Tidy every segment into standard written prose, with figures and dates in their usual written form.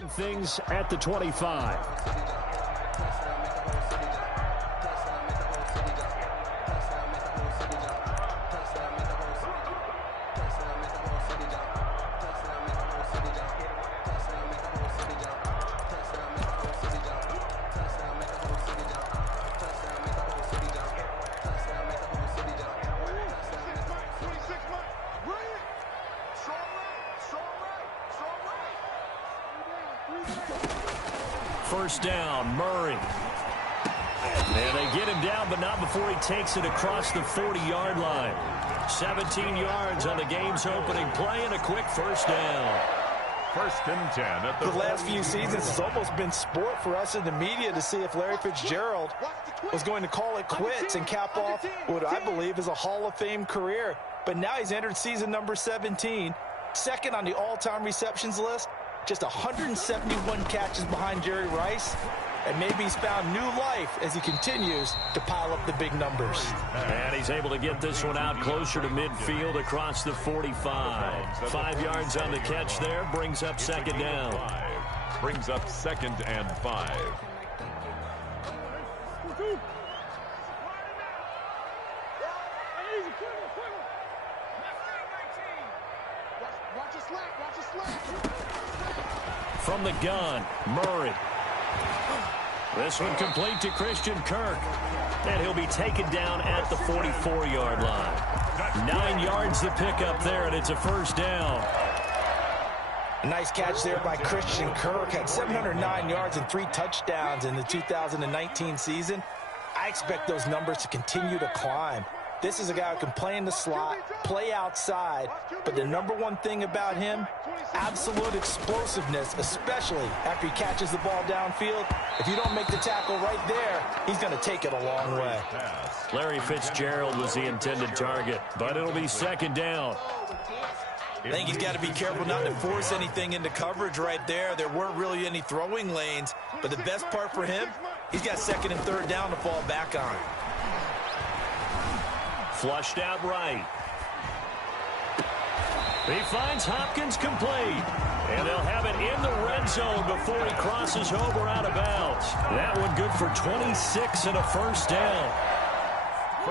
Things at the 25. First down, Murray. And they get him down, but not before he takes it across the 40-yard line. 17 yards on the game's opening play and a quick first down. First and 10 at the last few seasons, it's almost been sport for us in the media to see if Larry Fitzgerald was going to call it quits and cap off what I believe is a Hall of Fame career. But now he's entered season number 17, second on the all-time receptions list. Just 171 catches behind Jerry Rice, and maybe he's found new life as he continues to pile up the big numbers. And he's able to get this one out closer to midfield across the 45. 5 yards on the catch there, brings up second down. Brings up 2nd and 5. From the gun, Murray. This one complete to Christian Kirk. And he'll be taken down at the 44-yard line. 9 yards to pick up there, and it's a first down. A nice catch there by Christian Kirk. Had 709 yards and 3 touchdowns in the 2019 season. I expect those numbers to continue to climb. This is a guy who can play in the slot, play outside, but the number one thing about him, absolute explosiveness, especially after he catches the ball downfield. If you don't make the tackle right there, he's going to take it a long way. Larry Fitzgerald was the intended target, but it'll be second down. I think he's got to be careful not to force anything into coverage right there. There weren't really any throwing lanes, but the best part for him, he's got 2nd and 3rd down to fall back on. Flushed out right. He finds Hopkins complete. And they'll have it in the red zone before he crosses over out of bounds. That one good for 26 and a first down.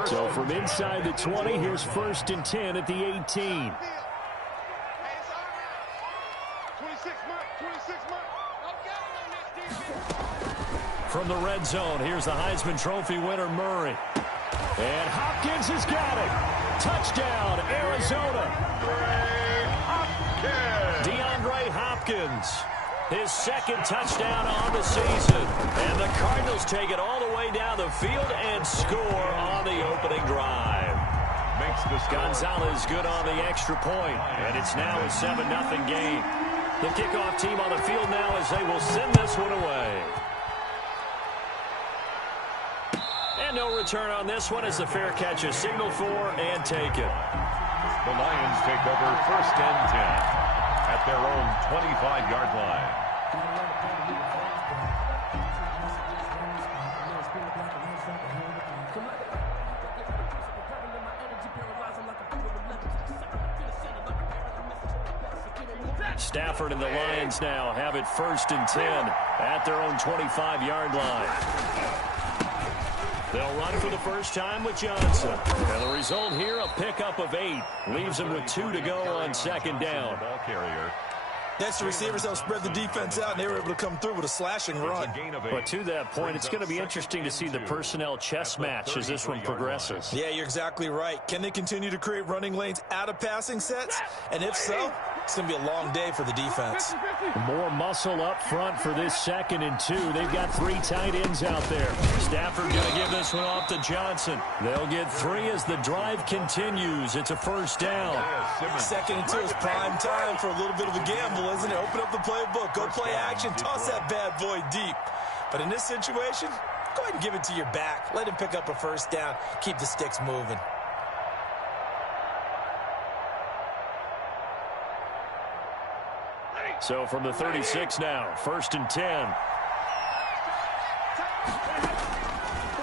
So from inside the 20, here's 1st and 10 at the 18. From the red zone, here's the Heisman Trophy winner, Murray. And Hopkins has got it. Touchdown, Arizona. DeAndre Hopkins, his 2nd touchdown on the season. And the Cardinals take it all the way down the field and score on the opening drive. Gonzalez good on the extra point, and it's now a 7-0 game. The kickoff team on the field now as they will send this one away. And no return on this one as the fair catch is signaled for and taken. The Lions take over 1st and 10 at their own 25-yard line. Stafford and the Lions now have it 1st and 10 at their own 25-yard line. They'll run for the first time with Johnson. And the result here, a pickup of 8. Leaves them with 2 to go on 2nd down. Ball carrier. That's the receivers that spread the defense out, and they were able to come through with a slashing run. But to that point, it's going to be interesting to see the personnel chess match as this one progresses. Yeah, you're exactly right. Can they continue to create running lanes out of passing sets? And if so, it's going to be a long day for the defense. More muscle up front for this 2nd and 2. They've got 3 tight ends out there. Stafford going to give this one off to Johnson. They'll get 3 as the drive continues. It's a first down. 2nd and 2 is prime time for a little bit of a gamble, isn't it? Open up the playbook. Go play action. Toss that bad boy deep. But in this situation, go ahead and give it to your back. Let him pick up a first down. Keep the sticks moving. So from the 36 now, 1st and 10.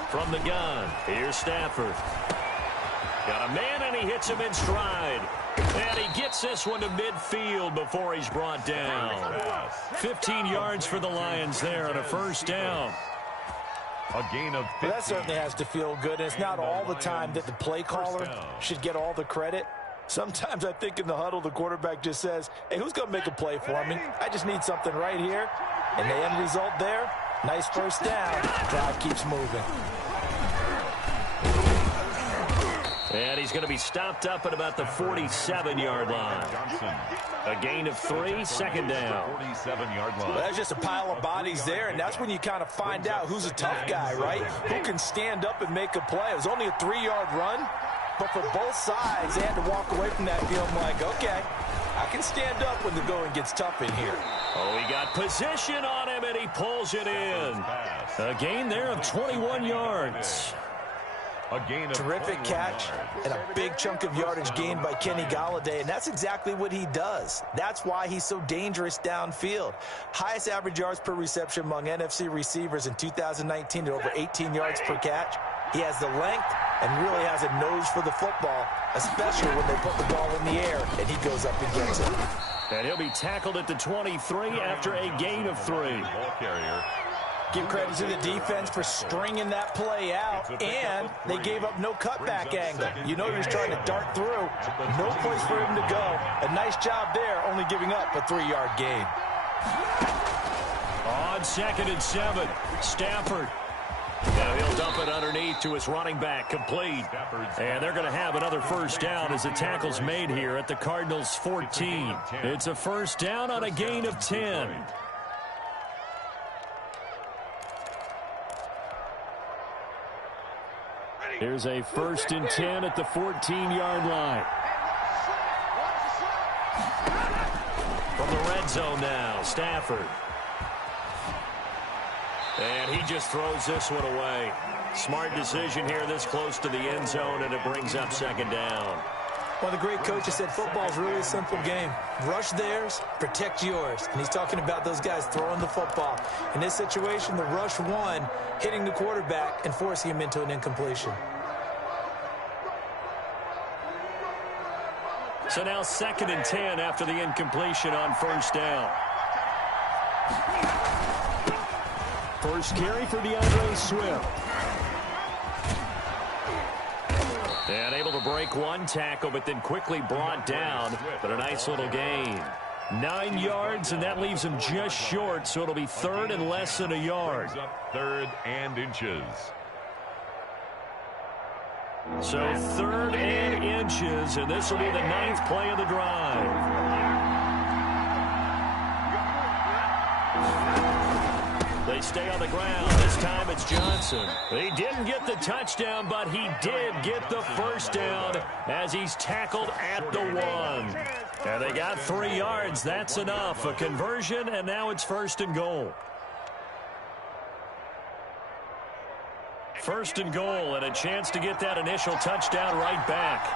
From the gun, here's Stafford. Got a man, and he hits him in stride. And he gets this one to midfield before he's brought down. 15 yards for the Lions there on a first down. A gain of 15. Well, that certainly has to feel good. And it's not all the time that the play caller should get all the credit. Sometimes I think in the huddle, the quarterback just says, hey, who's going to make a play for me? I just need something right here. And the end result there, nice first down. Drive keeps moving. And he's going to be stopped up at about the 47-yard line. A gain of 3, second down. 47-yard line. Well, that's just a pile of bodies there, and that's when you kind of find out who's a tough guy, right? Who can stand up and make a play. It was only a 3-yard run, but for both sides, they had to walk away from that feeling like, okay, I can stand up when the going gets tough in here. Oh, he got position on him, and he pulls it in. A gain there of 21 yards. A gain of Terrific catch and a big chunk of yardage gained by Kenny Golladay, and that's exactly what he does. That's why he's so dangerous downfield. Highest average yards per reception among NFC receivers in 2019 at over 18 yards per catch. He has the length and really has a nose for the football, especially when they put the ball in the air and he goes up and gets it. And he'll be tackled at the 23 after a gain of 3. ball carrier. Give credit to the defense for stringing that play out, and they gave up no cutback angle. You know he was trying to dart through. No place for him to go. A nice job there, only giving up a 3-yard gain. On 2nd and 7, Stafford. Now he'll dump it underneath to his running back, complete. And they're going to have another first down as the tackle's made here at the Cardinals 14. It's a first down on a gain of 10. Here's a 1st and 10 at the 14-yard line. From the red zone now, Stafford. And he just throws this one away. Smart decision here this close to the end zone, and it brings up 2nd down. Well, the great coach has said football is really a simple game. Rush theirs, protect yours. And he's talking about those guys throwing the football. In this situation, the rush won, hitting the quarterback and forcing him into an incompletion. So now 2nd and 10 after the incompletion on first down. First carry for DeAndre Swift. And able to break one tackle, but then quickly brought down. But a nice little gain. 9 yards, and that leaves him just short, so it'll be 3rd and less than a yard. 3rd and inches. So 3rd and inches, and this will be the 9th play of the drive. They stay on the ground. This time it's Johnson. He didn't get the touchdown, but he did get the first down as he's tackled at the 1. And they got 3 yards. That's enough. A conversion, and now it's 1st and goal. 1st and goal, and a chance to get that initial touchdown right back.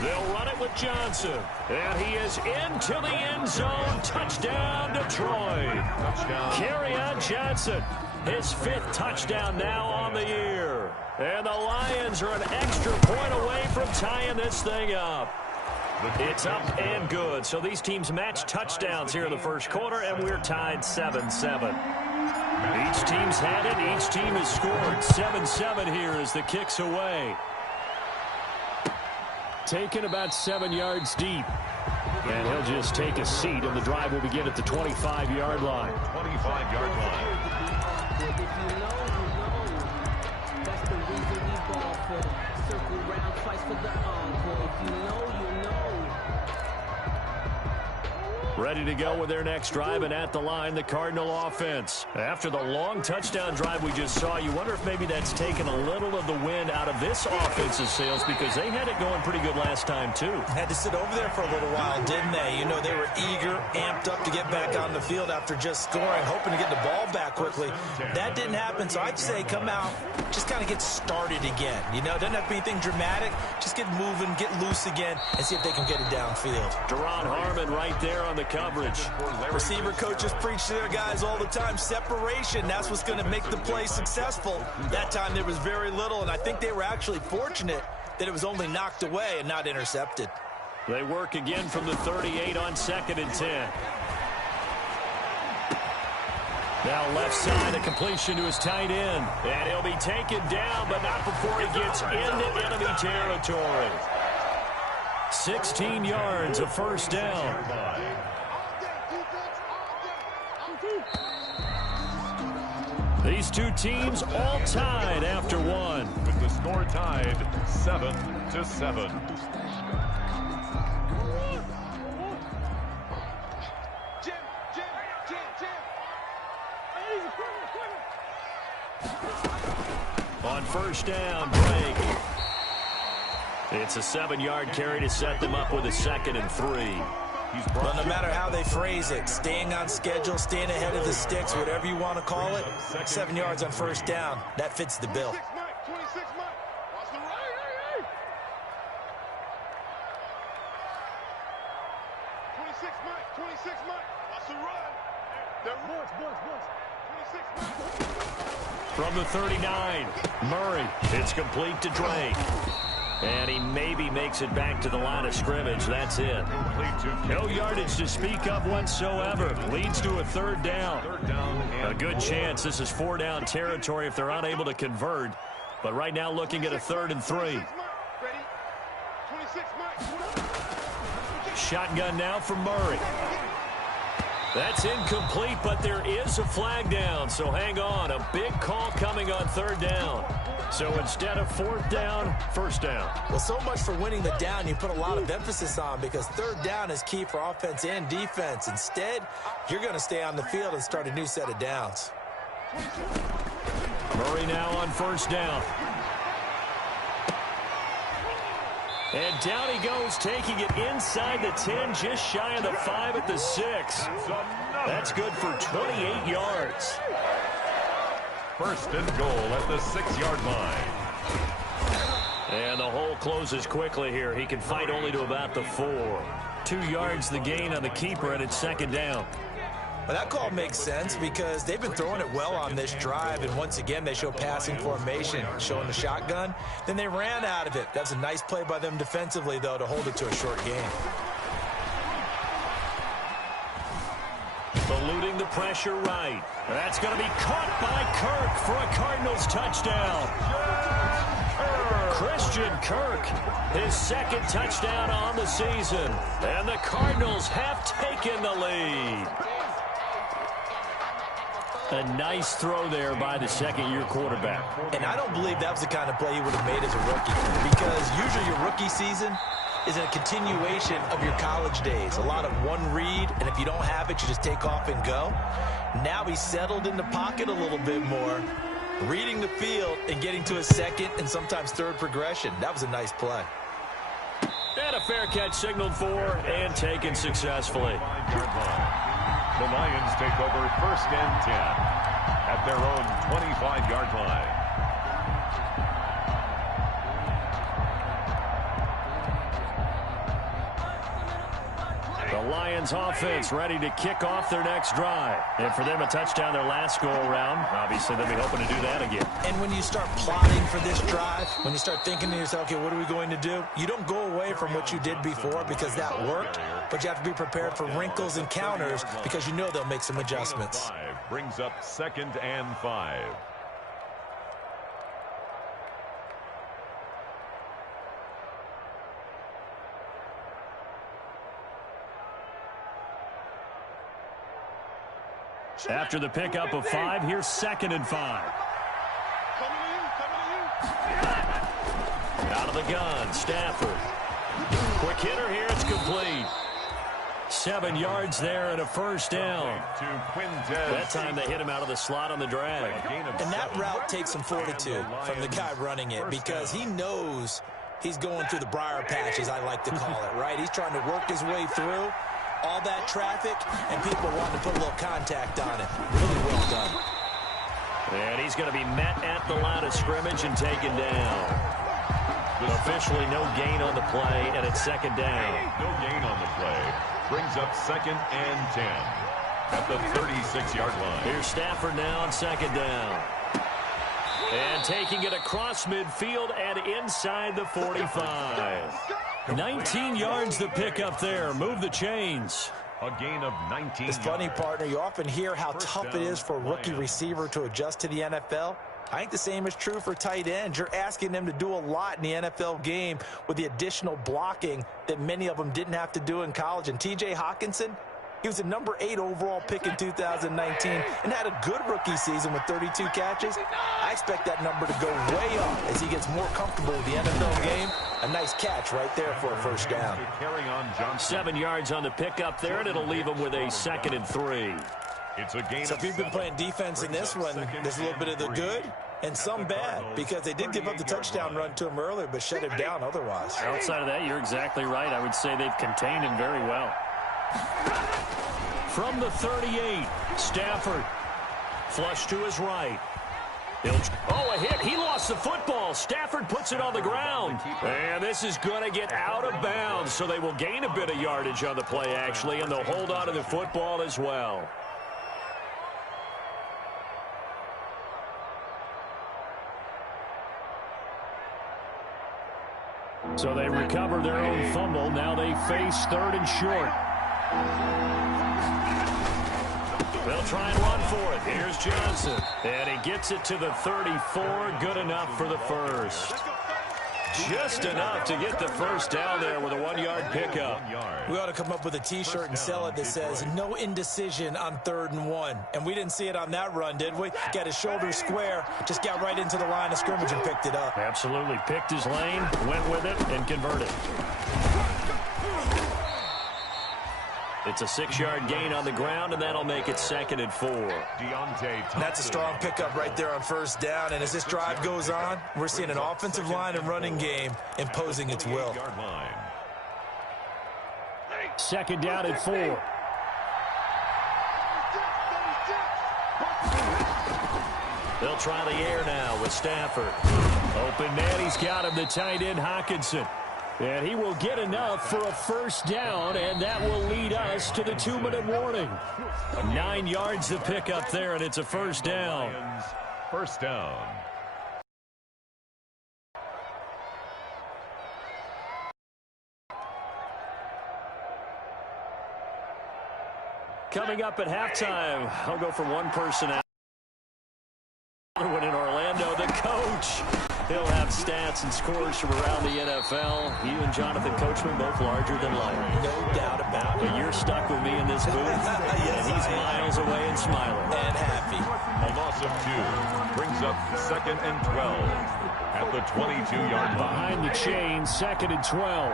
They'll run it with Johnson. And he is into the end zone. Touchdown, Detroit. Kerryon Johnson, his 5th touchdown now on the year. And the Lions are an extra point away from tying this thing up. It's up and good. So these teams match touchdowns here in the first quarter, and we're tied 7-7. Each team's had it. Each team has scored. 7-7 here as the kick's away. Taken about 7 yards deep. And he'll just take a seat, and the drive will begin at the 25-yard line. 25-yard line. If you know, that's the reason we ball for. Circle round twice for the encore. If you know, you know. Ready to go with their next drive, and at the line, the Cardinal offense. After the long touchdown drive we just saw, you wonder if maybe that's taken a little of the wind out of this offense's sails, because they had it going pretty good last time, too. Had to sit over there for a little while, didn't they? You know, they were eager, amped up to get back on the field after just scoring, hoping to get the ball back quickly. That didn't happen, so I'd say come out, just kind of get started again. You know, doesn't have to be anything dramatic. Just get moving, get loose again, and see if they can get it downfield. Deron Harmon right there on the the coverage. Receiver coaches preach to their guys all the time. Separation, that's what's going to make the play successful. That time there was very little, and I think they were actually fortunate that it was only knocked away and not intercepted. They work again from the 38 on 2nd and 10. Now left side, a completion to his tight end. And he'll be taken down, but not before he gets into enemy territory. 16 yards, a first down. These two teams all tied after one. With the score tied 7-7. On first down, break. It's a 7-yard carry to set them up with a 2nd and 3. Well, no matter how they phrase it, staying on schedule, staying ahead of the sticks, whatever you want to call it, 7 yards on first down, that fits the bill. From the 39, Murray. It's complete to Drake. And he maybe makes it back to the line of scrimmage. That's it. No yardage to speak of whatsoever. Leads to a 3rd down. A good chance this is 4-down territory if they're unable to convert. But right now looking at a 3rd and 3. Shotgun now from Murray. That's incomplete, but there is a flag down, so hang on. A big call coming on 3rd down. So instead of 4th down, 1st down. Well, so much for winning the down you put a lot of emphasis on, because 3rd down is key for offense and defense. Instead, you're going to stay on the field and start a new set of downs. Murray now on 1st down. And down he goes, taking it inside the 10, just shy of the 5 at the 6. That's good for 28 yards. 1st and goal at the 6-yard line. And the hole closes quickly here. He can fight only to about the 4. 2 yards the gain on the keeper, and it's 2nd down. Well, that call makes sense because they've been throwing it well on this drive, and once again they show passing formation, showing the shotgun. Then they ran out of it. That's a nice play by them defensively, though, to hold it to a short gain. Eluding the pressure right. That's going to be caught by Kirk for a Cardinals touchdown. Christian Kirk, his 2nd touchdown on the season. And the Cardinals have taken the lead. A nice throw there by the 2nd-year quarterback. And I don't believe that was the kind of play he would have made as a rookie, because usually your rookie season is a continuation of your college days. A lot of one read, and if you don't have it, you just take off and go. Now he's settled in the pocket a little bit more, reading the field and getting to his 2nd and sometimes 3rd progression. That was a nice play. And a fair catch signaled for and taken successfully. The Lions take over 1st and 10 at their own 25-yard line. The Lions offense ready to kick off their next drive. And for them, a touchdown their last go-around. Obviously, they'll be hoping to do that again. And when you start plotting for this drive, when you start thinking to yourself, okay, what are we going to do? You don't go away from what you did before because that worked, but you have to be prepared for wrinkles and counters because you know they'll make some adjustments. Brings up 2nd and 5. After the pickup of 5, here's 2nd and 5. Out of the gun, Stafford. Quick hitter here, it's complete. 7 yards there and a 1st down. That time they hit him out of the slot on the drag. And that route takes some fortitude from the guy running it because he knows he's going through the briar patch, as I like to call it, right? He's trying to work his way through all that traffic, and people wanting to put a little contact on it. Really well done. And he's going to be met at the line of scrimmage and taken down. Officially no gain on the play, and it's 2nd down. No gain on the play. Brings up 2nd and 10 at the 36-yard line. Here's Stafford now on 2nd down. And taking it across midfield and inside the 45. 19 yards the pickup there. Move the chains. A gain of 19 It's funny, yards. partner. You often hear how First tough it down, is for a rookie Lions. receiver to adjust to the NFL. I think the same is true for tight ends. You're asking them to do a lot in the NFL game with the additional blocking that many of them didn't have to do in college. And T.J. Hawkinson, he was a number 8 overall pick in 2019 and had a good rookie season with 32 catches. I expect that number to go way up as he gets more comfortable with the NFL game. A nice catch right there for a first down. Carry on Johnson. 7 yards on the pickup there, and it'll leave him with a 2nd and 3. It's a gain So of if you've been 7. playing defense in this one, there's a little bit of the good and some bad, because they did give up the touchdown run to him earlier, but shut him down otherwise. Outside of that, you're exactly right. I would say they've contained him very well. From the 38, Stafford. Flush to his right. A hit. He lost the football. Stafford puts it on the ground. And this is going to get out of bounds, so they will gain a bit of yardage on the play, actually, and they'll hold on to the football as well. So they recover their own fumble. Now they face 3rd and short. They'll try and run for it. Here's Johnson. And he gets it to the 34. Good enough for the first. Just enough to get the first down there with a 1-yard pickup. We ought to come up with a T-shirt and sell it that says, no indecision on 3rd and 1. And we didn't see it on that run, did we? Got his shoulders square, just got right into the line of scrimmage and picked it up. Absolutely. Picked his lane, went with it, and converted. It's a 6-yard gain on the ground, and that'll make it 2nd and 4. That's a strong pickup right there on first down. And as this drive goes on, we're seeing an offensive line and running game imposing its will. 2nd down and 4. They'll try the air now with Stafford. Open man, he's got him, the tight end Hawkinson. And he will get enough for a first down, and that will lead us to the 2-minute warning. 9 yards to pick up there, and it's a first down. First down. Coming up at halftime, I'll go from one person out. Another one in Orlando, the coach. He'll have stats and scores from around the NFL. You and Jonathan Coachman both larger than life. No doubt about it. But you're stuck with me in this booth, Yes, and he's I am. miles away and smiling. And happy. A loss of 2 brings up 2nd and 12 at the 22-yard line. Behind the chain, 2nd and 12.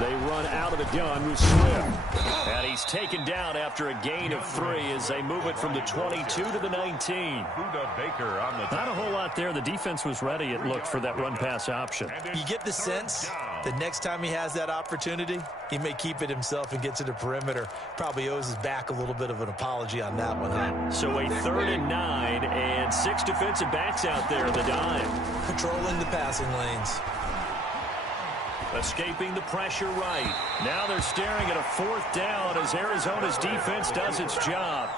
They run out of the gun with Swift. And he's taken down after a gain of 3 as they move it from the 22 to the 19. Buda Baker on the Not a whole lot there. The defense was ready, it looked, for that run-pass option. You get the sense the next time he has that opportunity, he may keep it himself and get to the perimeter. Probably owes his back a little bit of an apology on that one, huh? So a 3rd and 9 and 6 defensive backs out there in the dime. Patrolling the passing lanes. Escaping the pressure right. Now they're staring at a 4th down as Arizona's defense does its job.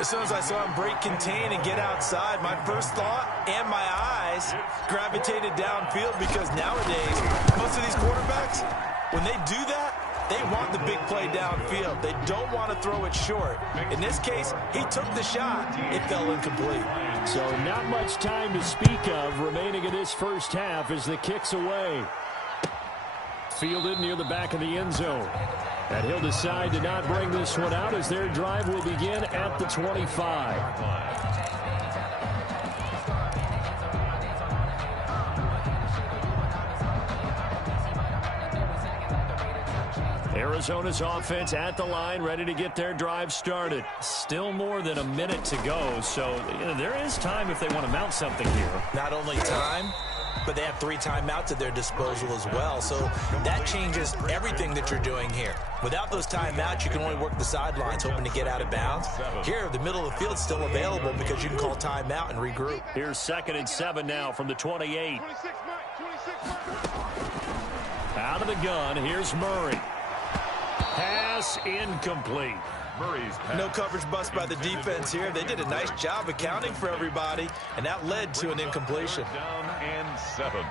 As soon as I saw him break contain and get outside, my first thought and my eyes gravitated downfield, because nowadays, most of these quarterbacks, when they do that, they want the big play downfield. They don't want to throw it short. In this case, he took the shot. It fell incomplete. So not much time to speak of remaining in this first half as the kick's away. Fielded near the back of the end zone. And he'll decide to not bring this one out as their drive will begin at the 25. Arizona's offense at the line, ready to get their drive started. Still more than a minute to go, so there is time if they want to mount something here. Not only time, but they have 3 timeouts at their disposal as well. So that changes everything that you're doing here. Without those timeouts, you can only work the sidelines, hoping to get out of bounds. Here, the middle of the field's still available because you can call timeout and regroup. Here's 2nd and 7 now from the 28. Out Out of the gun, here's Murray. Pass incomplete. Murray's pass. No coverage bust by the defense here. They did a nice job accounting for everybody, and that led to an incompletion. Down and 7.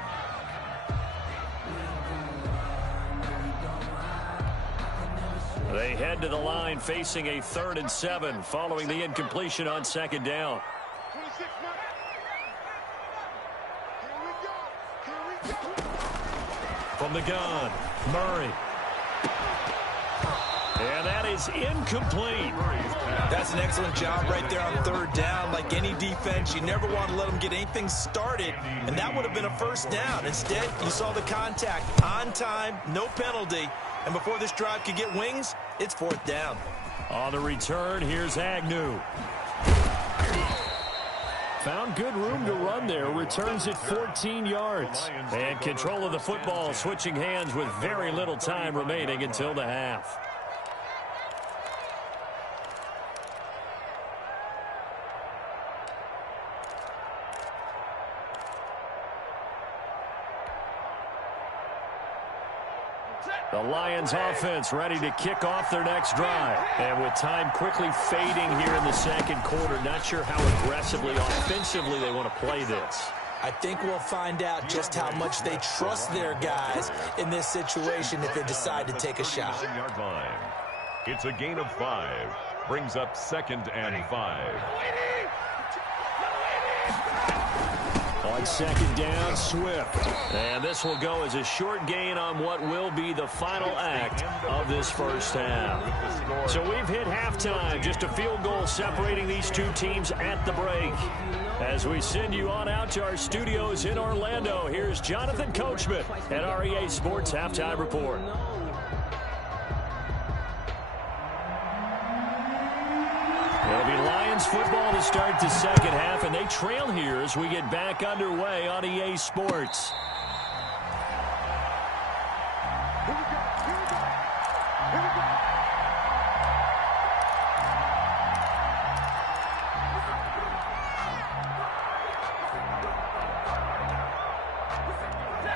They head to the line facing a 3rd and 7 following the incompletion on 2nd down. From the gun, Murray. And that is incomplete. That's an excellent job right there on 3rd down. Like any defense, you never want to let them get anything started, and that would have been a 1st down. Instead, you saw the contact on time, no penalty, and before this drive could get wings, it's 4th down. On the return, here's Agnew. Found good room to run there. Returns it 14 yards. And control of the football switching hands with very little time remaining until the half. The Lions offense ready to kick off their next drive. And with time quickly fading here in the 2nd quarter, not sure how aggressively, offensively they want to play this. I think we'll find out just how much they trust their guys in this situation if they decide to take a shot. It's a gain of 5. Brings up 2nd and 5. On 2nd down, Swift. And this will go as a short gain on what will be the final act of this 1st half. So we've hit halftime. Just a field goal separating these two teams at the break. As we send you on out to our studios in Orlando, here's Jonathan Coachman at REA Sports Halftime Report. It'll be Lions football to start the 2nd half, and they trail here as we get back underway on EA Sports.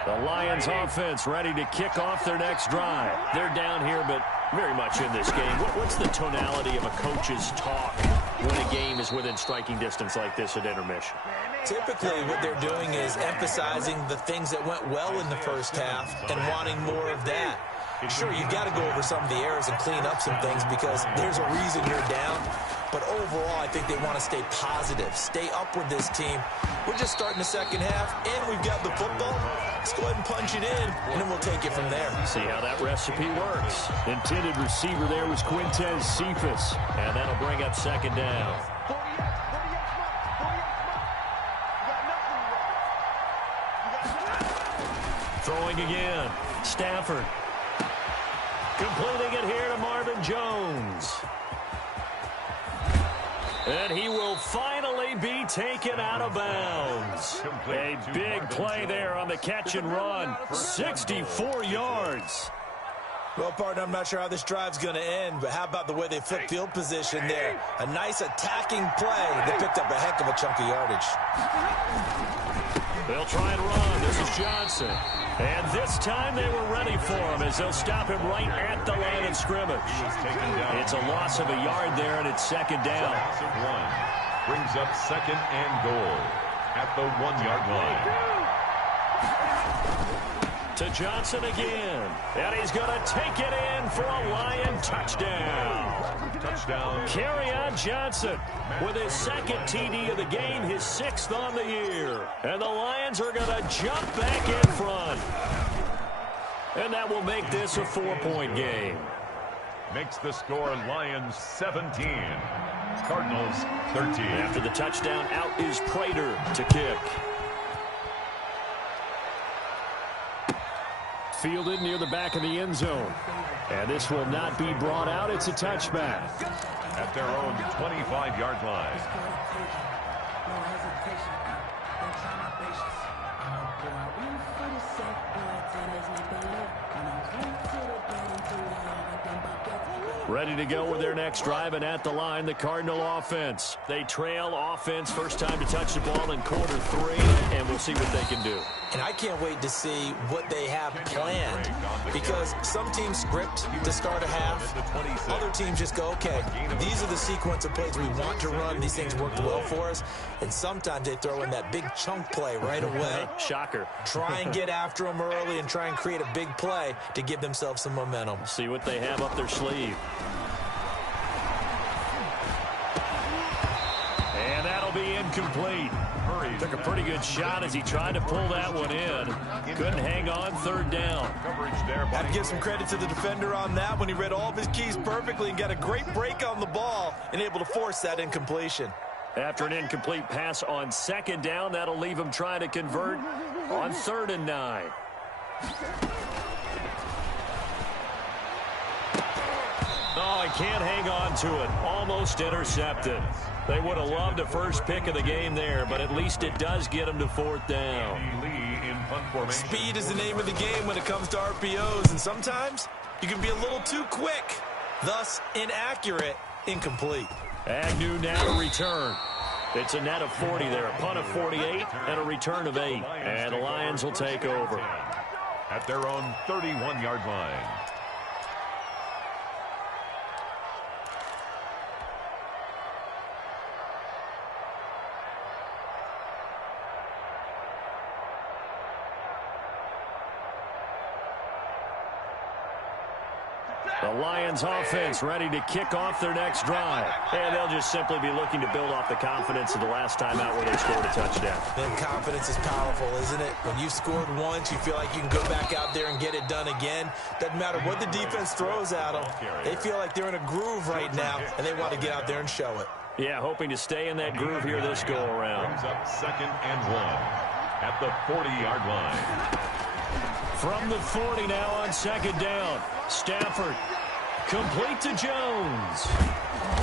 The Lions offense ready to kick off their next drive. They're down here, but very much in this game. What's the tonality of a coach's talk when a game is within striking distance like this at intermission? Typically, what they're doing is emphasizing the things that went well in the 1st half and wanting more of that. Sure, you've got to go over some of the errors and clean up some things because there's a reason you're down. But overall, I think they want to stay positive, stay up with this team. We're just starting the 2nd half, and we've got the football. Let's go ahead and punch it in, and then we'll take it from there. See how that recipe works. Intended receiver there was Quintez Cephas, and that'll bring up 2nd down. Throwing again. Stafford. Completing it here to Marvin Jones. And he will finally be taken out of bounds. A big play there on the catch and run. 64 yards. Well, partner, I'm not sure how this drive's going to end, but how about the way they flipped field position there? A nice attacking play that picked up a heck of a chunk of yardage. They'll try and run. This is Johnson. And this time they were ready for him as they'll stop him right at the line of scrimmage. It's a loss of a yard there, and it's 2nd down. Loss of 1. Brings up 2nd and goal at the 1-yard line. To Johnson again. And he's going to take it in for a Lion touchdown. Touchdown. Kerryon Johnson with his 2nd TD of the game, his 6th on the year. And the Lions are going to jump back in front. And that will make this a 4-point game. Makes the score Lions 17. Cardinals 13. After the touchdown, out is Prater to kick. Fielded near the back of the end zone. And this will not be brought out. It's a touchback. At their own 25-yard line. Ready to go with their next drive, and at the line, the Cardinal offense. They trail offense, first time to touch the ball in quarter 3, and we'll see what they can do. And I can't wait to see what they have planned, because some teams script to start a half. Other teams just go, okay, these are the sequence of plays we want to run. These things worked well for us. And sometimes they throw in that big chunk play right away. Shocker. Try and get after them early and try and create a big play to give themselves some momentum. See what they have up their sleeve. And that'll be incomplete. Took a pretty good shot as he tried to pull that one in. Couldn't hang on third down. Have to give some credit to the defender on that when he read all of his keys perfectly and got a great break on the ball and able to force that incompletion. After an incomplete pass on second down, that'll leave him trying to convert on 3rd and 9. Oh, he can't hang on to it. Almost intercepted. They would have loved the first pick of the game there, but at least it does get him to 4th down. Speed is the name of the game when it comes to RPOs, and sometimes you can be a little too quick, thus inaccurate, incomplete. Agnew now to return. It's a net of 40 there, a punt of 48 and a return of 8. And the Lions will take over. At their own 31-yard line. The Lions offense ready to kick off their next drive. And they'll just simply be looking to build off the confidence of the last time out where they scored a touchdown. And confidence is powerful, isn't it? When you've scored once, you feel like you can go back out there and get it done again. Doesn't matter what the defense throws at them. They feel like they're in a groove right now, and they want to get out there and show it. Yeah, hoping to stay in that groove here this go-around. Comes up 2nd and 1 at the 40-yard line. From the 40 now on 2nd down. Stafford complete to Jones.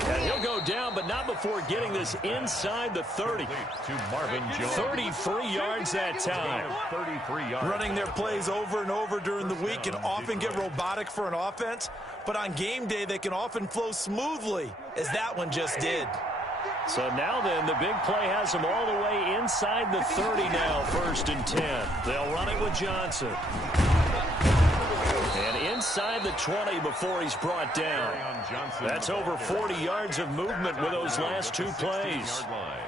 And he'll go down, but not before getting this inside the 30. To Marvin Jones. 33 yards that time. 33 yards. Running their plays over and over during the week can often get robotic for an offense, but on game day they can often flow smoothly, as that one just did. So now then, the big play has them all the way inside the 30 now, 1st and 10. They'll run it with Johnson. And inside the 20 before he's brought down. That's over 40 yards of movement with those last 2 plays.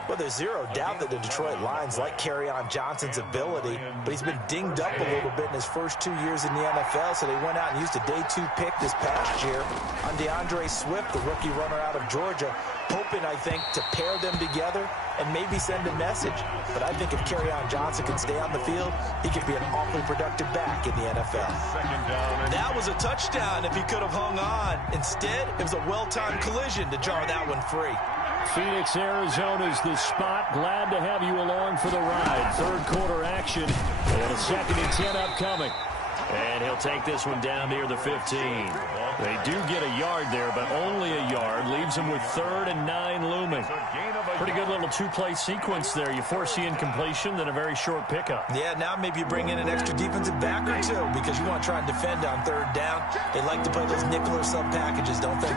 Well, there's zero doubt that the Detroit Lions like Kerryon Johnson's ability, but he's been dinged up a little bit in his first 2 years in the NFL, so they went out and used a day 2 pick this past year on DeAndre Swift, the rookie runner out of Georgia, hoping, I think, to pair them together and maybe send a message. But I think if Kerryon Johnson can stay on the field, he could be an awfully productive back in the NFL. That was a touchdown if he could have hung on. Instead, it was a well-timed collision to jar that one free. Phoenix, Arizona's the spot. Glad to have you along for the ride. 3rd quarter action and a 2nd and 10 upcoming. And he'll take this one down near the 15. They do get a yard there, but only a yard. Leaves them with 3rd and 9 looming. Pretty good little 2-play sequence there. You force the incompletion, then a very short pickup. Yeah, now maybe you bring in an extra defensive back or 2 because you want to try and defend on 3rd down. They like to play those nickel or sub packages, don't they?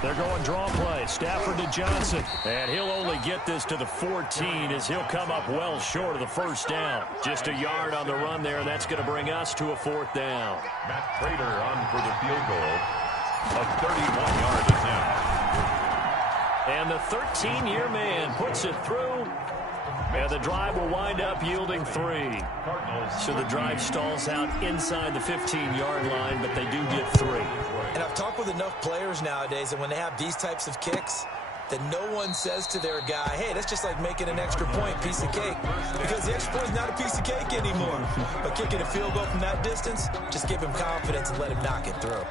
They're going draw play. Stafford to Johnson. And he'll only get this to the 14 as he'll come up well short of the 1st down. Just a yard on the run there. That's going to bring us to a 4th down. Matt Prater on for the field goal. A 31-yard attempt. And the 13-year man puts it through. And the drive will wind up yielding 3. So the drive stalls out inside the 15-yard line, but they do get 3. And I've talked with enough players nowadays that when they have these types of kicks, that no one says to their guy, hey, that's just like making an extra point, piece of cake. Because the extra point is not a piece of cake anymore. But kicking a field goal from that distance, just give him confidence and let him knock it through.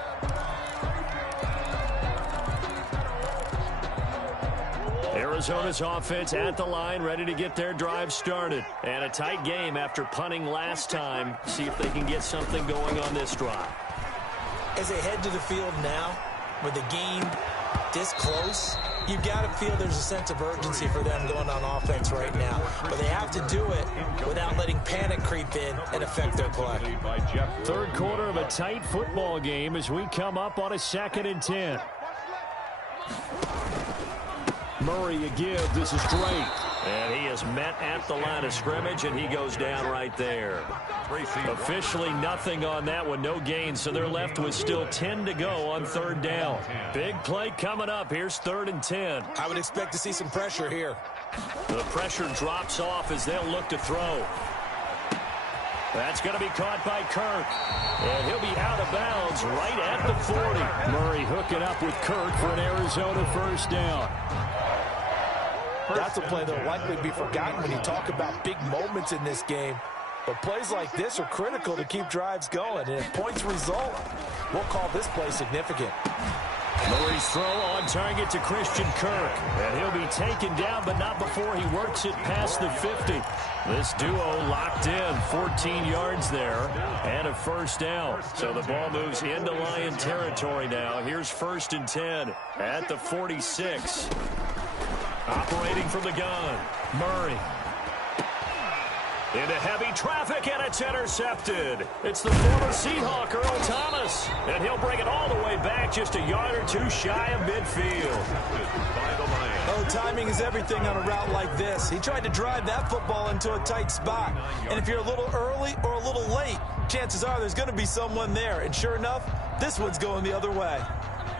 Arizona's offense at the line, ready to get their drive started. And a tight game after punting last time. See if they can get something going on this drive. As they head to the field now, with the game this close, you've got to feel there's a sense of urgency for them going on offense right now. But they have to do it without letting panic creep in and affect their play. 3rd quarter of a tight football game as we come up on a 2nd and 10. Murray a give. This is Drake. And he is met at the line of scrimmage, and he goes down right there. Officially nothing on that one, no gain, so they're left with still 10 to go on third down. Big play coming up. Here's 3rd and 10. I would expect to see some pressure here. The pressure drops off as they'll look to throw. That's going to be caught by Kirk. And he'll be out of bounds right at the 40. Murray hooking up with Kirk for an Arizona first down. That's a play that will likely be forgotten when you talk about big moments in this game. But plays like this are critical to keep drives going. And if points result, we'll call this play significant. Murray's throw on target to Christian Kirk. And he'll be taken down, but not before he works it past the 50. This duo locked in, 14 yards there, and a first down. So the ball moves into Lion territory now. Here's 1st and 10 at the 46. Operating from the gun, Murray. Into heavy traffic, and it's intercepted. It's the former Seahawk, Earl Thomas. And he'll bring it all the way back just a yard or two shy of midfield. Oh, timing is everything on a route like this. He tried to drive that football into a tight spot. And if you're a little early or a little late, chances are there's going to be someone there. And sure enough, this one's going the other way.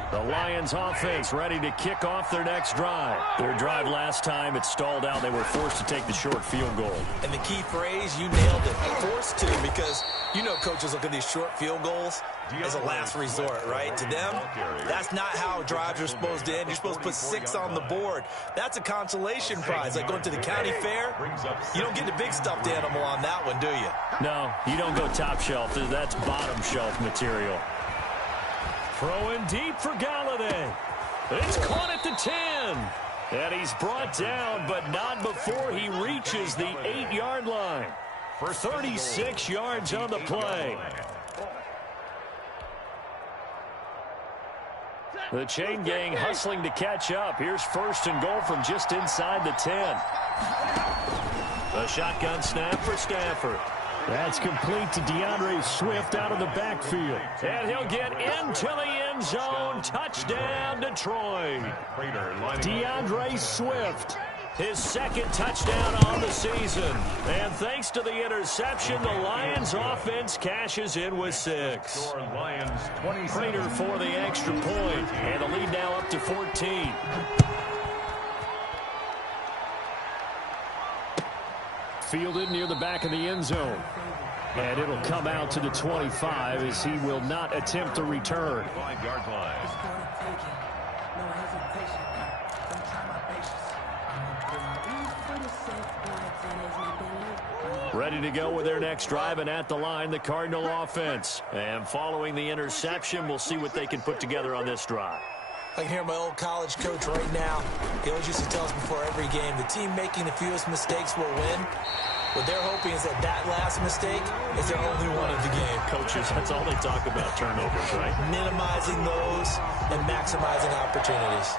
The Lions offense ready to kick off their next drive. Their drive last time, it stalled out. They were forced to take the short field goal. And the key phrase, you nailed it, forced to, because you know coaches look at these short field goals as a last resort, right? To them, that's not how drives are supposed to end. You're supposed to put 6 on the board. That's a consolation prize, like going to the county fair. You don't get the big stuffed animal on that one, do you? No, you don't go top shelf. That's bottom shelf material. Throwing deep for Galladay. It's caught at the 10. And he's brought down, but not before he reaches the 8-yard line. For 36 yards on the play. The chain gang hustling to catch up. Here's 1st and goal from just inside the 10. A shotgun snap for Stafford. That's complete to DeAndre Swift out of the backfield. And he'll get into the end zone. Touchdown, Detroit. DeAndre Swift. His 2nd touchdown on the season. And thanks to the interception, the Lions offense cashes in with 6. Prater for the extra point. And the lead now up to 14. Fielded near the back of the end zone. And it'll come out to the 25 as he will not attempt to return. 5-yard line. Ready to go with their next drive, and at the line, the Cardinal offense. And following the interception, we'll see what they can put together on this drive. I can hear my old college coach right now. He always used to tell us before every game, the team making the fewest mistakes will win. What they're hoping is that that last mistake is their only one of the game. Coaches, that's all they talk about, turnovers, right? Minimizing those and maximizing opportunities.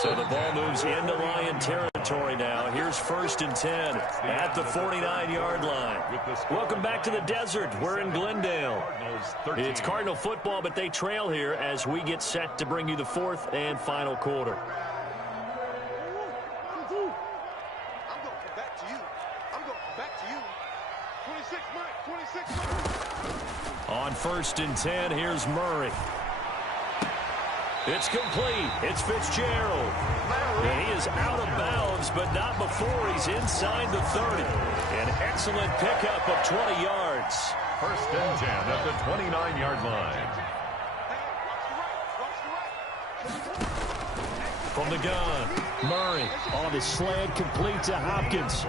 So the ball moves into Lion territory now. Here's 1st and 10 at the 49-yard line. Welcome back to the desert. We're in Glendale. It's Cardinal football, but they trail here as we get set to bring you the 4th and final quarter. On 1st and 10, here's Murray. It's complete. It's Fitzgerald. And he is out of bounds, but not before he's inside the 30. An excellent pickup of 20 yards. 1st and 10 at the 29-yard line. From the gun, Murray On the slant, complete to Hopkins.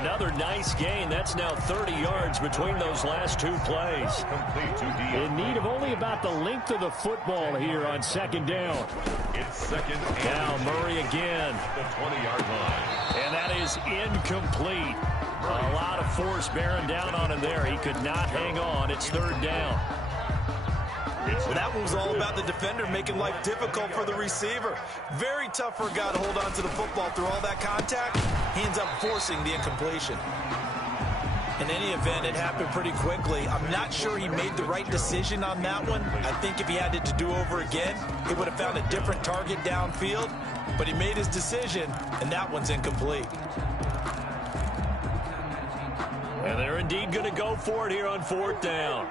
Another nice gain. That's now 30 yards between those last 2 plays. Complete to In need of only about the length of the football here on 2nd down. It's 2nd and Now Murray again. the 20-yard line. And that is incomplete. A lot of force bearing down on him there. He could not hang on. It's 3rd down. Well, that one was all about the defender making life difficult for the receiver. Very tough for a guy to hold on to the football through all that contact. He ends up forcing the incompletion. In any event, it happened pretty quickly. I'm not sure he made the right decision on that one. I think if he had it to do over again, he would have found a different target downfield. But he made his decision, and that one's incomplete. And they're indeed going to go for it here on 4th down.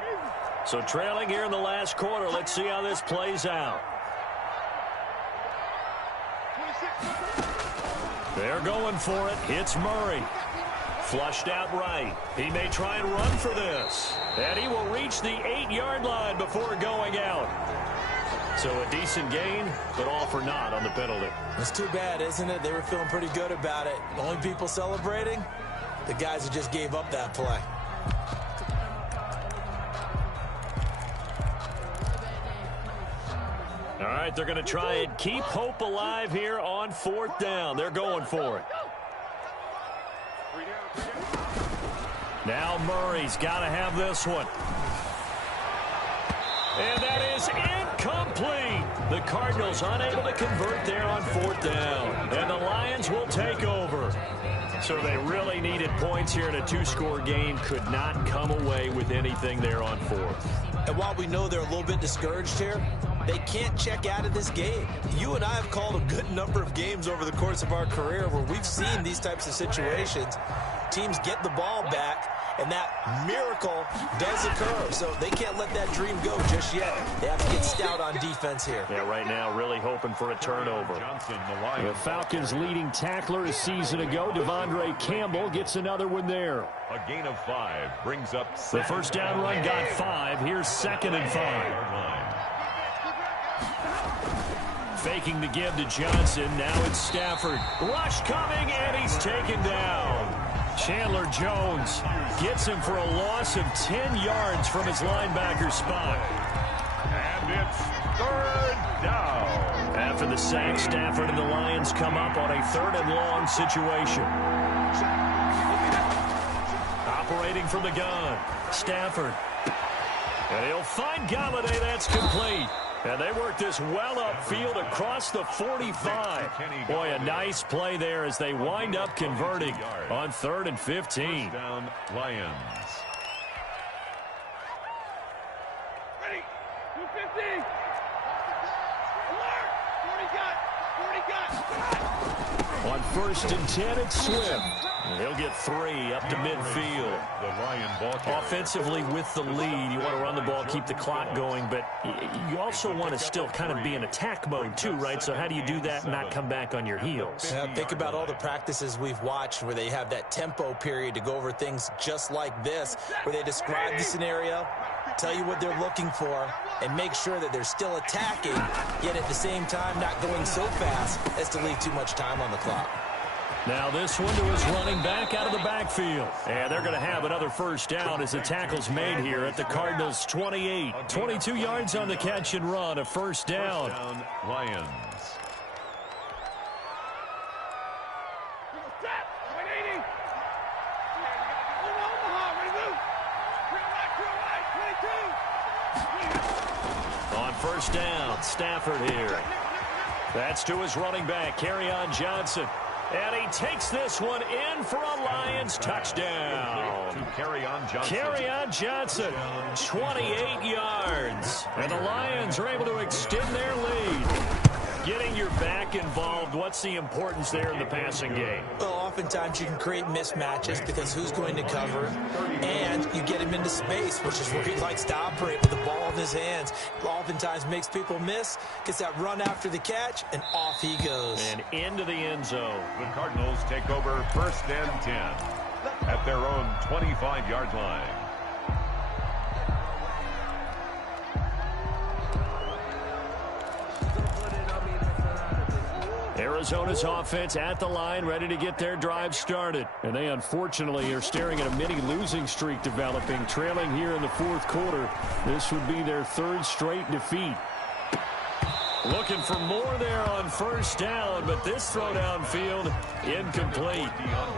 So trailing here in the last quarter. Let's see how this plays out. They're going for it. It's Murray. Flushed out right. He may try and run for this. And he will reach the 8-yard line before going out. So a decent gain, but all for naught on the penalty. It's too bad, isn't it? They were feeling pretty good about it. The only people celebrating? The guys who just gave up that play. All right, they're going to try and keep hope alive here on 4th down. They're going for it. Now Murray's got to have this one. And that is incomplete. The Cardinals unable to convert there on 4th down. And the Lions will take over. So they really needed points here in a 2-score game. Could not come away with anything there on 4th. And while we know they're a little bit discouraged here, they can't check out of this game. You and I have called a good number of games over the course of our career where we've seen these types of situations. Teams get the ball back, and that miracle does occur. So they can't let that dream go just yet. They have to get stout on defense here. Yeah, right now really hoping for a turnover. The Falcons' leading tackler a season ago, Devondre Campbell, gets another one there. A gain of 5 brings up 7. The first down run got 5. Here's 2nd and 5. Faking the give to Johnson. Now it's Stafford. Rush coming, and he's taken down. Chandler Jones gets him for a loss of 10 yards from his linebacker spot. And it's 3rd down. After the sack, Stafford and the Lions come up on a 3rd and long situation. Operating from the gun, Stafford. And he'll find Galladay. That's complete. And they work this well upfield across the 45. Boy, a nice play there as they wind up converting on 3rd and 15. Down Lions. Ready, 250. Alert, 40 got. On 1st and 10, it's Swift. He'll get 3 up to midfield. The Lion ball carrier. Offensively with the lead, you want to run the ball, keep the clock going, but you also want to still kind of be in attack mode too, right? So how do you do that and not come back on your heels? Yeah, think about all the practices we've watched where they have that tempo period to go over things just like this, where they describe the scenario, tell you what they're looking for, and make sure that they're still attacking, yet at the same time not going so fast as to leave too much time on the clock. Now this one to his running back out of the backfield. And they're going to have another first down as the tackle's made here at the Cardinals' 28. 22 yards on the catch and run, a first down. First down, Lions. On first down, Stafford here. That's to his running back, Kerryon Johnson. And he takes this one in for a Lions touchdown. To Kerryon Johnson. Kerryon Johnson, 28 yards. And the Lions are able to extend their lead. Getting your back involved, what's the importance there in the passing game? Well, oftentimes you can create mismatches because who's going to cover, and you get him into space, which is where he likes to operate with the ball in his hands. Oftentimes makes people miss, gets that run after the catch, and off he goes. And into the end zone. The Cardinals take over 1st and 10 at their own 25-yard line. Arizona's offense at the line, ready to get their drive started. And they unfortunately are staring at a mini losing streak developing, trailing here in the 4th quarter. This would be their 3rd straight defeat. Looking for more there on first down, but this throw downfield incomplete.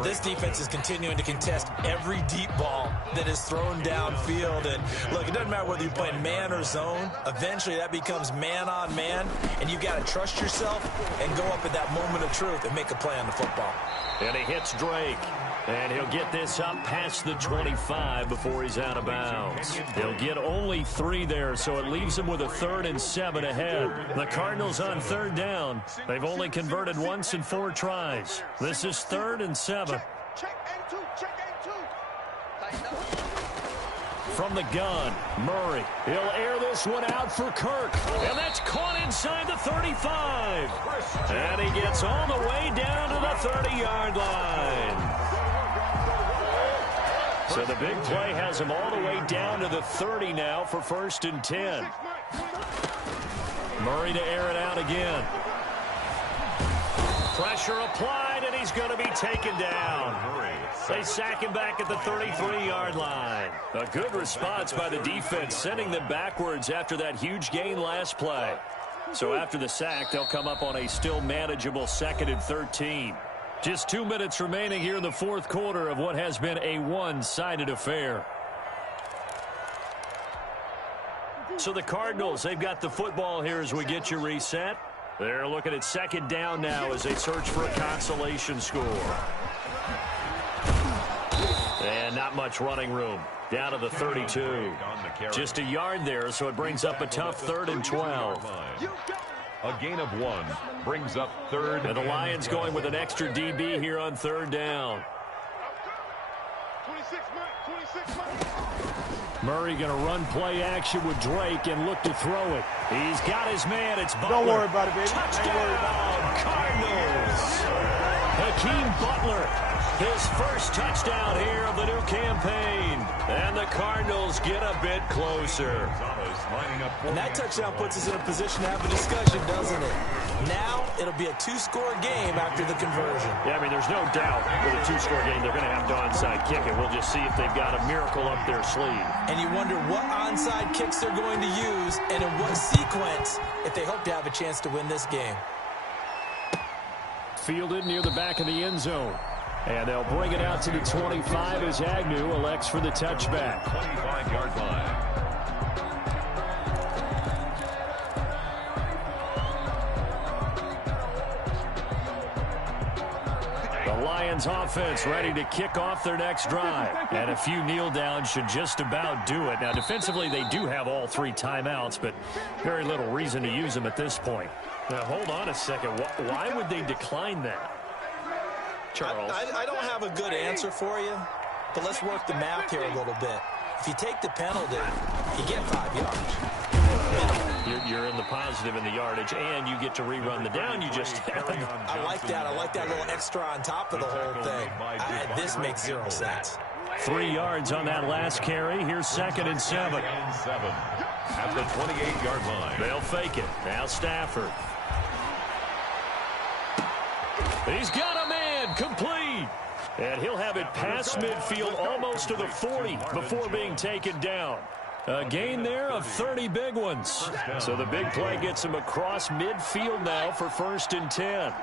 This defense is continuing to contest every deep ball that is thrown downfield. And look, it doesn't matter whether you're playing man or zone. Eventually that becomes man on man, and you've got to trust yourself and go up at that moment of truth and make a play on the football. And he hits Drake. And he'll get this up past the 25 before he's out of bounds. He'll get only 3 there, so it leaves him with a 3rd and 7 ahead. The Cardinals on 3rd down. They've only converted once in 4 tries. This is 3rd and 7. From the gun, Murray. He'll air this one out for Kirk. And that's caught inside the 35. And he gets all the way down to the 30-yard line. So the big play has him all the way down to the 30 now for 1st and 10. Murray to air it out again. Pressure applied, and he's going to be taken down. They sack him back at the 33-yard line. A good response by the defense, sending them backwards after that huge gain last play. So after the sack, they'll come up on a still manageable 2nd and 13. Just 2 minutes remaining here in the 4th quarter of what has been a one-sided affair. So the Cardinals, they've got the football here as we get you reset. They're looking at 2nd down now as they search for a consolation score. And not much running room. Down to the 32. Just a yard there, so it brings up a tough 3rd and 12. A gain of 1 brings up 3rd. And the Lions going with an extra DB here on 3rd down. Murray going to run play action with Drake and look to throw it. He's got his man. It's Butler. Don't worry about it, baby. Touchdown, Cardinals. Hakeem Butler, his first touchdown here of the new campaign. And the Cardinals get a bit closer. And that touchdown puts us in a position to have a discussion, doesn't it? Now it'll be a 2-score game after the conversion. Yeah, I mean, there's no doubt with a 2-score game they're going to have to onside kick it. We'll just see if they've got a miracle up their sleeve. And you wonder what onside kicks they're going to use and in what sequence if they hope to have a chance to win this game. Fielded near the back of the end zone. And they'll bring it out to the 25 as Agnew elects for the touchback. 25-yard line. The Lions offense ready to kick off their next drive. And a few kneel downs should just about do it. Now, defensively, they do have all 3 timeouts, but very little reason to use them at this point. Now, hold on a second. Why would they decline that? Charles. I don't have a good answer for you, but let's work the math here a little bit. If you take the penalty, you get 5 yards. You're in the positive in the yardage, and you get to rerun the down you just had. I like that. I like that little extra on top of the whole thing. This makes 0 sense. 3 yards on that last carry. Here's 2nd and 7. At the 28-yard line. They'll fake it. Now Stafford. He's got a man, complete. And he'll have it past midfield almost to the 40 before being taken down. A gain there of 30 big ones. So the big play gets him across midfield now for 1st and 10.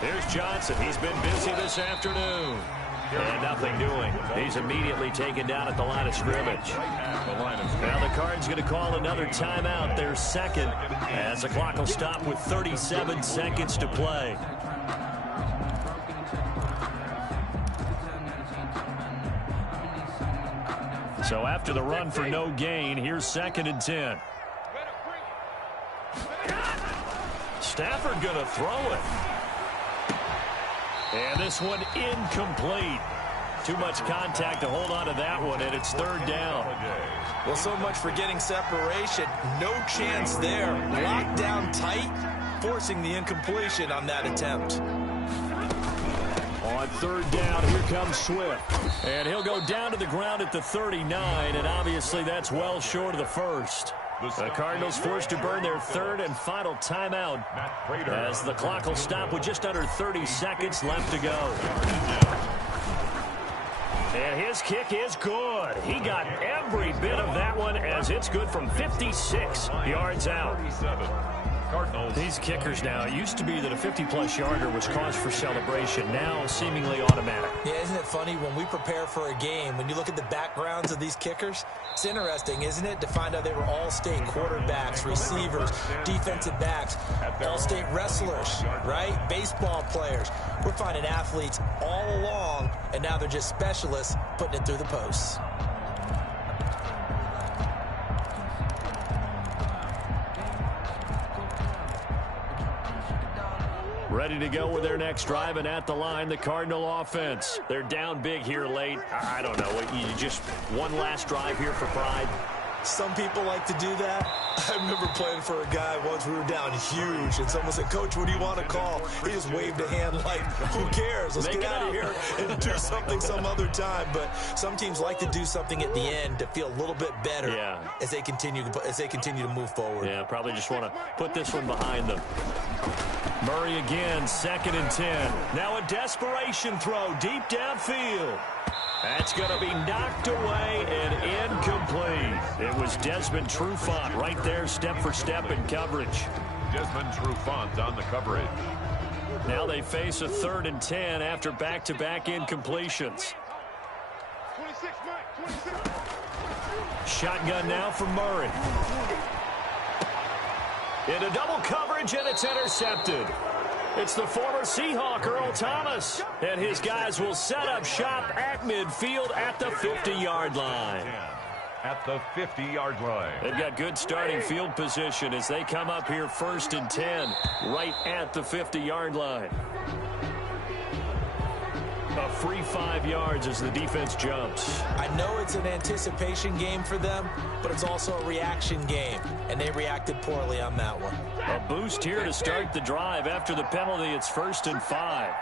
Here's Johnson. He's been busy this afternoon. And nothing doing. He's immediately taken down at the line of scrimmage. Now the Cards going to call another timeout, their 2nd, as the clock will stop with 37 seconds to play. So after the run for no gain, here's 2nd and 10. Stafford going to throw it. And this one incomplete. Too much contact to hold on to that one, and it's 3rd down. Well, so much for getting separation. No chance there. Locked down tight, forcing the incompletion on that attempt. On 3rd down, here comes Swift. And he'll go down to the ground at the 39, and obviously that's well short of the 1st. The Cardinals forced to burn their 3rd and final timeout as the clock will stop with just under 30 seconds left to go. And his kick is good. He got every bit of that one as it's good from 56 yards out. Cardinals. These kickers now, it used to be that a 50-plus yarder was cause for celebration. Now, seemingly automatic. Yeah, isn't it funny when we prepare for a game, when you look at the backgrounds of these kickers, it's interesting, isn't it, to find out they were all-state quarterbacks, receivers, defensive backs, all-state wrestlers, right? Baseball players. We're finding athletes all along, and now they're just specialists putting it through the posts. Ready to go with their next drive, and at the line, the Cardinal offense. They're down big here late. I don't know. You just one last drive here for pride. Some people like to do that. I remember playing for a guy once. We were down huge, and someone said, "Coach, what do you want to call?" He just waved a hand like, "Who cares? Let's get out of here and do something some other time." But some teams like to do something at the end to feel a little bit better as they continue to move forward. Yeah, probably just want to put this one behind them. Murray again, 2nd and 10. Now a desperation throw deep downfield. That's going to be knocked away and incomplete. It was Desmond Trufant right there, step for step in coverage. Desmond Trufant on the coverage. Now they face a 3rd and 10 after back-to-back incompletions. 26, Mike, 26. Shotgun now for Murray. Into double coverage, and it's intercepted. It's the former Seahawk, Earl Thomas. And his guys will set up shop at midfield at the 50-yard line. At the 50-yard line. They've got good starting field position as they come up here 1st and 10, right at the 50-yard line. A free 5 yards as the defense jumps. I know it's an anticipation game for them, but it's also a reaction game, and they reacted poorly on that one. A boost here to start the drive. After the penalty, it's 1st and 5.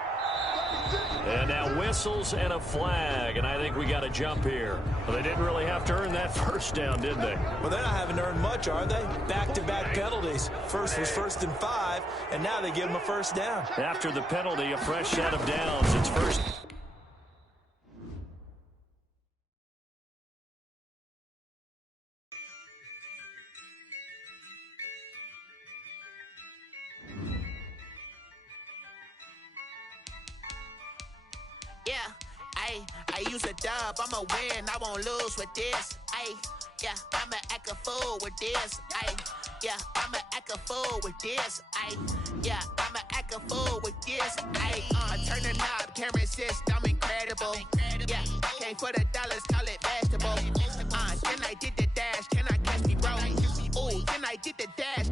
And now whistles and a flag, and I think we got a jump here. Well, they didn't really have to earn that first down, did they? Well, they're not having to earn much, are they? Back-to-back penalties. First was 1st and 5, and now they give them a first down. After the penalty, a fresh set of downs. It's first. Yeah, I use a dub, I'ma win, I won't lose with this. Yeah, I'ma act a fool with this. Yeah, I'ma act a fool with this. Yeah, I'ma act a fool with this. I turn the knob, camera assist, I'm incredible. Yeah, came for the dollars, call it basketball. Then I did the dash, can I catch me, bro? Ooh, then I did the dash,